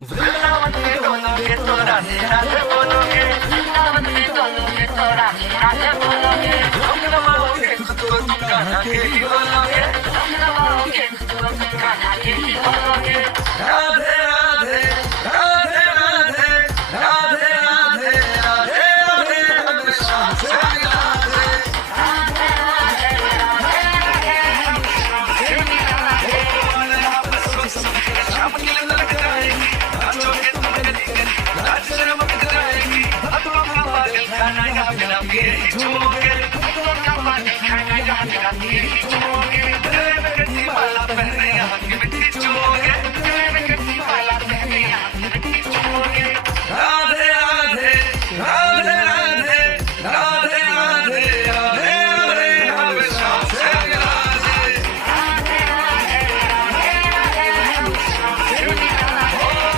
वृंदावन में बोलोगे तो राधे राधे बोलोगे, वृंदावन में बोलोगे तो राधे राधे बोलोगे, हम नवाओगे खुद को तुम कान्हा के ही बोलोगे, हम नवाओगे खुद को तुम कान्हा के ही बोलोगे। राधे